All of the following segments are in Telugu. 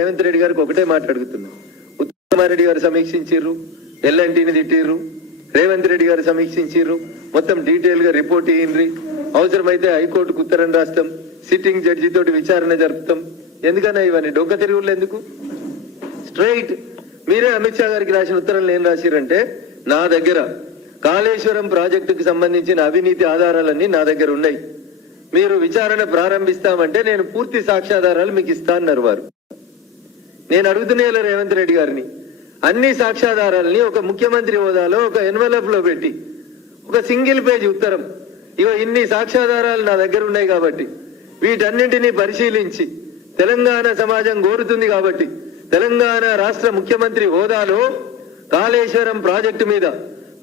రేవంత్ రెడ్డి గారికి ఒకటే మాట్లాడుతున్నా. ఉత్తమారెడ్డి గారు సమీక్షించారు, ఎల్ఎన్టీని తిట్టిర్రు, రేవంత్ రెడ్డి గారు సమీక్షించారు, మొత్తం డీటెయిల్ గా రిపోర్ట్ ఇయ్యండి, అవసరమైతే హైకోర్టుకు ఉత్తరం రాస్తాం, సిట్టింగ్ జడ్జి తోటి విచారణ జరుపుతాం. ఎందుకన్నా ఇవన్నీ డొక్క తిరుగుళ్ళు ఎందుకు? స్ట్రైట్ మీరే అమిత్ షా గారికి రాసిన ఉత్తరంలో ఏం రాసిరంటే, నా దగ్గర కాళేశ్వరం ప్రాజెక్టుకు సంబంధించిన అవినీతి ఆధారాలన్నీ నా దగ్గర ఉన్నాయి, మీరు విచారణ ప్రారంభిస్తామంటే నేను పూర్తి సాక్ష్యాధారాలు మీకు ఇస్తా అన్నారు వారు. నేను అడుగుతున్నా రేవంత్ రెడ్డి గారిని, అన్ని సాక్ష్యాధారాలని ఒక ముఖ్యమంత్రి హోదాలో ఒక ఎన్వలప్ లో పెట్టి ఒక సింగిల్ పేజీ ఉత్తరం, ఇగో ఇన్ని సాక్ష్యాధారాలు నా దగ్గర ఉన్నాయి కాబట్టి వీటన్నింటినీ పరిశీలించి తెలంగాణ సమాజం కోరుతుంది కాబట్టి తెలంగాణ రాష్ట్ర ముఖ్యమంత్రి హోదాలో కాళేశ్వరం ప్రాజెక్టు మీద,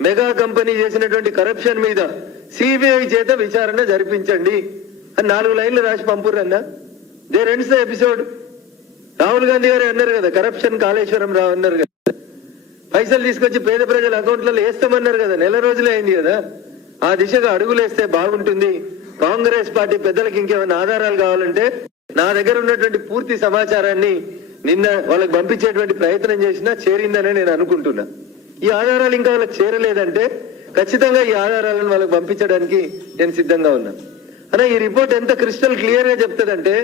మెగా కంపెనీ చేసినటువంటి కరప్షన్ మీద సిబిఐ చేత విచారణ జరిపించండి అని 4 లైన్లు రాసి పంపురన్నా. There ends the episode. Rahul Gandhi గారు అన్నారు కదా, కరప్షన్ కాళేశ్వరం రావు అన్నారు కదా, పైసలు తీసుకొచ్చి పేద ప్రజల అకౌంట్లలో వేస్తామన్నారు కదా, నెల రోజులే అయింది కదా. ఆ దిశగా అడుగులేస్తే బాగుంటుంది. కాంగ్రెస్ పార్టీ పెద్దలకు ఇంకేమైనా ఆధారాలు కావాలంటే నా దగ్గర ఉన్నటువంటి పూర్తి సమాచారాన్ని నిన్న వాళ్ళకి పంపించేటువంటి ప్రయత్నం చేసినా చేరిందని నేను అనుకుంటున్నా. ఈ ఆధారాలు ఇంకా వాళ్ళకి చేరలేదంటే ఖచ్చితంగా ఈ ఆధారాలను వాళ్ళకి పంపించడానికి నేను సిద్ధంగా ఉన్నా. అనే ఈ రిపోర్ట్ ఎంత క్రిస్టల్ క్లియర్ గా చెప్తుందంటే,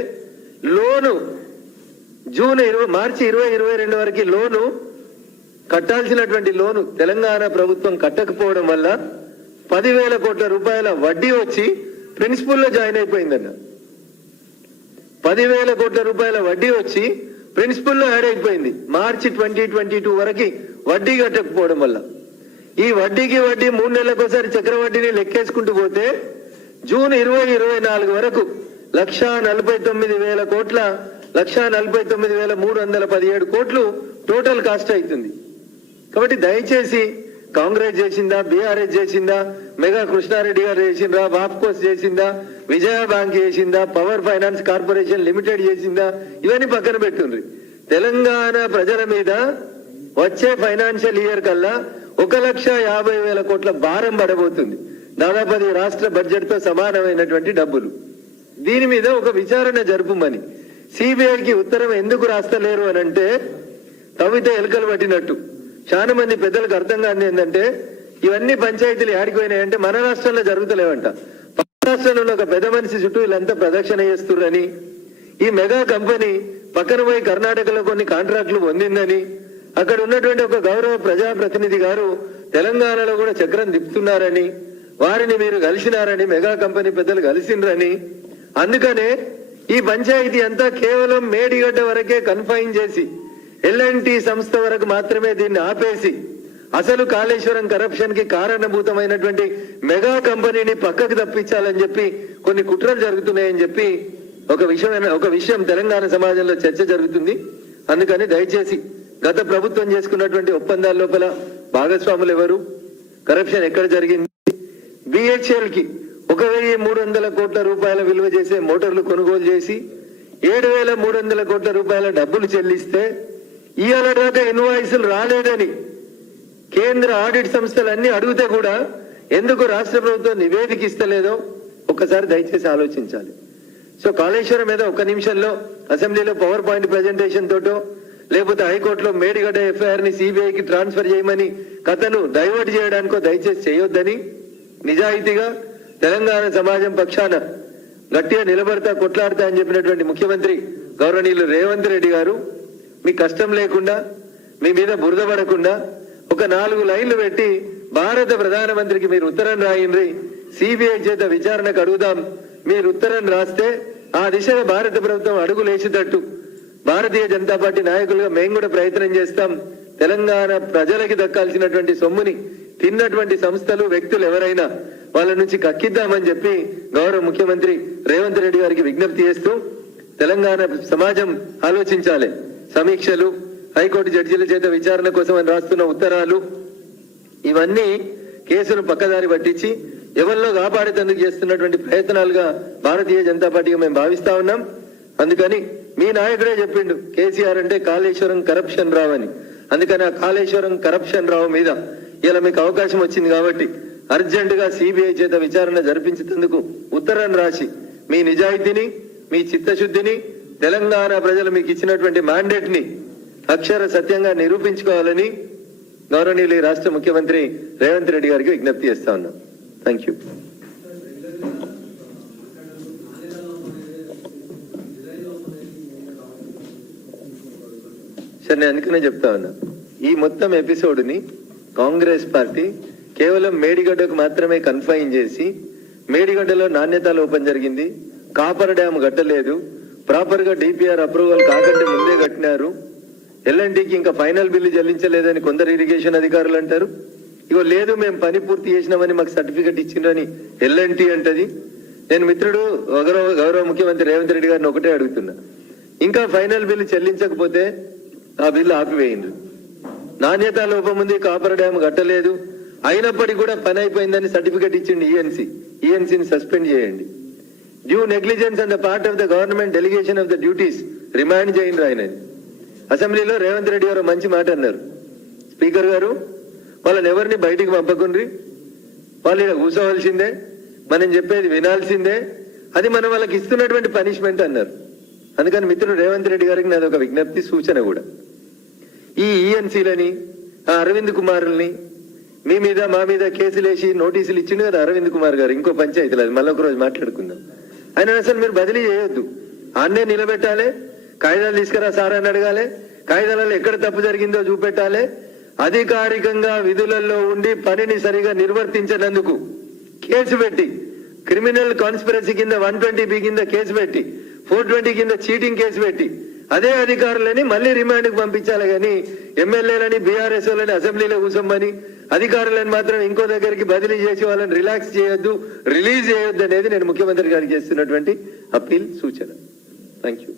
లోను మార్చి 2022 వరకు లోను కట్టాల్సినటువంటి లోను తెలంగాణ ప్రభుత్వం కట్టకపోవడం వల్ల 10,000 కోట్ల రూపాయల వడ్డీ వచ్చి ప్రిన్సిపల్ లో జాయిన్ అయిపోయిందన్న. 10,000 కోట్ల రూపాయల వడ్డీ వచ్చి ప్రిన్సిపల్ లో యాడ్ అయిపోయింది మార్చి 2022 వరకు వడ్డీ కట్టకపోవడం వల్ల. ఈ వడ్డీకి వడ్డీ 3 నెలలకోసారి చక్రవడ్డీని లెక్కేసుకుంటూ పోతే జూన్ 2024 వరకు 1,49,000 కోట్ల 1,49,317 కోట్లు టోటల్ కాస్ట్ అవుతుంది. కాబట్టి దయచేసి కాంగ్రెస్ చేసిందా, బీఆర్ఎస్ చేసిందా, మెగా కృష్ణారెడ్డి గారు చేసిందా, వాప్కోస్ చేసిందా, విజయ బ్యాంక్ చేసిందా, పవర్ ఫైనాన్స్ కార్పొరేషన్ లిమిటెడ్ చేసిందా, ఇవన్నీ పక్కన పెట్టుండ్రి. తెలంగాణ ప్రజల మీద వచ్చే ఫైనాన్షియల్ ఇయర్ కల్లా 1,50,000 కోట్ల భారం పడబోతుంది. దాదాపు అది రాష్ట్ర బడ్జెట్ తో సమానమైనటువంటి డబ్బులు. దీని మీద ఒక విచారణ జరుపుమని సిబిఐకి ఉత్తరం ఎందుకు రాస్తలేరు అని అంటే, తవ్వితే ఎలుకలు పట్టినట్టు. చాలా మంది పెద్దలకు అర్థం కాని ఏంటంటే, ఇవన్నీ పంచాయతీలు ఆడిపోయినాయంటే మన రాష్ట్రంలో జరుగుతలేవంట. పక్క రాష్ట్రంలో ఒక పెద్ద మనిషి చుట్టూ వీళ్ళంతా ప్రదక్షిణ చేస్తుర్రని, ఈ మెగా కంపెనీ పక్కన పోయి కర్ణాటకలో కొన్ని కాంట్రాక్టులు పొందిందని, అక్కడ ఉన్నటువంటి ఒక గౌరవ ప్రజాప్రతినిధి గారు తెలంగాణలో కూడా చక్రం తిప్పుతున్నారని, వారిని మీరు కలిసినారని, మెగా కంపెనీ పెద్దలు కలిసిండ్రని, అందుకనే ఈ పంచాయతీ అంతా కేవలం మేడిగడ్డ వరకే కన్ఫైన్ చేసి ఎల్ఎన్టీ సంస్థ వరకు మాత్రమే దీన్ని ఆపేసి అసలు కాళేశ్వరం కరప్షన్ కి కారణభూతమైనటువంటి మెగా కంపెనీని పక్కకు తప్పించాలని చెప్పి కొన్ని కుట్రలు జరుగుతున్నాయని చెప్పి ఒక విషయం తెలంగాణ సమాజంలో చర్చ జరుగుతుంది. అందుకని దయచేసి గత ప్రభుత్వం చేసుకున్నటువంటి ఒప్పందాల లోపల భాగస్వాములు ఎవరు, కరప్షన్ ఎక్కడ జరిగింది, బిహెచ్ఎల్ కి 1,300 కోట్ల రూపాయల విలువ చేసే మోటార్లు కొనుగోలు చేసి 7,300 కోట్ల రూపాయల డబ్బులు చెల్లిస్తే ఇవాళ దాకా ఇన్వాయిస్లు రాలేదని కేంద్ర ఆడిట్ సంస్థలన్నీ అడిగితే కూడా ఎందుకు రాష్ట్ర ప్రభుత్వం నివేదిక ఇస్తలేదో ఒక్కసారి దయచేసి ఆలోచించాలి. సో కాళేశ్వరం మీద 1 నిమిషంలో అసెంబ్లీలో పవర్ పాయింట్ ప్రజెంటేషన్ తోటో లేకపోతే హైకోర్టులో మేడిగడ్డ ఎఫ్ఐఆర్ ని సిబిఐకి ట్రాన్స్ఫర్ చేయమని కథను డైవర్ట్ చేయడానికో దయచేసి చేయొద్దని, నిజాయితీగా తెలంగాణ సమాజం పక్షాన గట్టిగా నిలబడతా కొట్లాడతా అని చెప్పినటువంటి ముఖ్యమంత్రి గౌరవనీయులు రేవంత్ రెడ్డి గారు మీ కష్టం లేకుండా, మీ మీద బురద పడకుండా ఒక 4 లైన్లు పెట్టి భారత ప్రధానమంత్రికి మీరు ఉత్తరం రాయండి, సిబిఐ చేత విచారణకు అడుగుదాం, మీరు ఉత్తరం రాస్తే ఆ దిశగా భారత ప్రభుత్వం అడుగులేసేటట్టు భారతీయ జనతా పార్టీ నాయకులుగా మేము కూడా ప్రయత్నం చేస్తాం. తెలంగాణ ప్రజలకి దక్కాల్సినటువంటి సొమ్ముని తిన్నటువంటి సంస్థలు, వ్యక్తులు ఎవరైనా వాళ్ళ నుంచి కక్కిద్దామని చెప్పి గౌరవ ముఖ్యమంత్రి రేవంత్ రెడ్డి గారికి విజ్ఞప్తి చేస్తూ, తెలంగాణ సమాజం ఆలోచించాలి. సమీక్షలు, హైకోర్టు జడ్జీల చేత విచారణ కోసం అని రాస్తున్న ఉత్తరాలు, ఇవన్నీ కేసును పక్కదారి పట్టించి ఎవరిలో కాపాడేందుకు చేస్తున్నటువంటి ప్రయత్నాలుగా భారతీయ జనతా పార్టీగా మేము భావిస్తా ఉన్నాం. అందుకని మీ నాయకుడే చెప్పిండు, కేసీఆర్ అంటే కాళేశ్వరం కరప్షన్ రావు అని. అందుకని ఆ కాళేశ్వరం కరప్షన్ రావు మీద ఇలా మీకు అవకాశం వచ్చింది కాబట్టి అర్జెంట్ గా సిబిఐ చేత విచారణ జరిపించేందుకు ఉత్తరాన్ని రాసి మీ నిజాయితీని, మీ చిత్తశుద్ధిని, తెలంగాణ ప్రజలు మీకు ఇచ్చినటువంటి మ్యాండేట్ ని అక్షర సత్యంగా నిరూపించుకోవాలని గౌరవనీయులు రాష్ట్ర ముఖ్యమంత్రి రేవంత్ రెడ్డి గారికి విజ్ఞప్తి చేస్తా ఉన్నాం. Thank you. సరే, నేను అందుకనే చెప్తా ఉన్నా, ఈ మొత్తం ఎపిసోడ్ ని కాంగ్రెస్ పార్టీ కేవలం మేడిగడ్డకు మాత్రమే కన్ఫైన్ చేసి, మేడిగడ్డలో నాణ్యత లోపం జరిగింది, కాపర్ డ్యామ్ కట్టలేదు, ప్రాపర్ గా డిపిఆర్ అప్రూవల్ కాకంటే ముందే కట్టినారు, ఎల్ఎన్టీకి ఇంకా ఫైనల్ బిల్లు చెల్లించలేదని కొందరు ఇరిగేషన్ అధికారులు అంటారు. ఇగో లేదు, మేము పని పూర్తి చేసినామని మాకు సర్టిఫికెట్ ఇచ్చిండ్రని ఎల్ఎన్టీ అంటది. నేను మిత్రుడు గౌరవ ముఖ్యమంత్రి రేవంత్ రెడ్డి గారిని ఒకటే అడుగుతున్నా, ఇంకా ఫైనల్ బిల్లు చెల్లించకపోతే ఆ బిల్లు ఆపివేయండి. నాణ్యత లోపం ఉంది, కాపర్ డ్యామ్ కట్టలేదు, అయినప్పటికీ కూడా పని అయిపోయిందని సర్టిఫికెట్ ఇచ్చింది ఈఎన్సీని సస్పెండ్ చేయండి. Due negligence on the part of the government delegation of the duties remind చేయండి. ఆయన అసెంబ్లీలో రేవంత్ రెడ్డి గారు మంచి మాట అన్నారు. స్పీకర్ గారు, వాళ్ళని ఎవరిని బయటికి పంపకుండ్రి, వాళ్ళు ఇలా కూర్చోవలసిందే, మనం చెప్పేది వినాల్సిందే, అది మనం వాళ్ళకి ఇస్తున్నటువంటి పనిష్మెంట్ అన్నారు. అందుకని మిత్రుడు రేవంత్ రెడ్డి గారికి నాది ఒక విజ్ఞప్తి, సూచన కూడా. ఈ ఈఎన్సీలని, ఆ అరవింద్ కుమారుల్ని మీ మీద మా మీద కేసులు వేసి నోటీసులు ఇచ్చిండు కదా అరవింద్ కుమార్ గారు, ఇంకో పంచాయతీలు, అది మళ్ళీ ఒక రోజు మాట్లాడుకుందాం. ఆయన అసలు మీరు బదిలీ చేయొద్దు, ఆన్నే నిలబెట్టాలి, కాగితాలు తీసుకురా సార్ అని అడగాలి, కాగితాలలో ఎక్కడ తప్పు జరిగిందో చూపెట్టాలి. అధికారికంగా విధులలో ఉండి పనిని సరిగా నిర్వర్తించినందుకు కేసు పెట్టి, క్రిమినల్ కాన్స్పిరసీ కింద 120B కింద కేసు పెట్టి, 420 కింద చీటింగ్ కేసు పెట్టి, అదే అధికారులని మళ్ళీ రిమాండ్కి పంపించాలి. కానీ ఎమ్మెల్యేలని బీఆర్ఎస్ వాళ్ళని అసెంబ్లీలో కూర్చోమని, అధికారులను మాత్రం ఇంకో దగ్గరికి బదిలీ చేసి వాళ్ళని రిలాక్స్ చేయొద్దు, రిలీజ్ చేయొద్దు అనేది నేను ముఖ్యమంత్రి గారికి చేస్తున్నటువంటి అప్పీల్, సూచన. Thank you.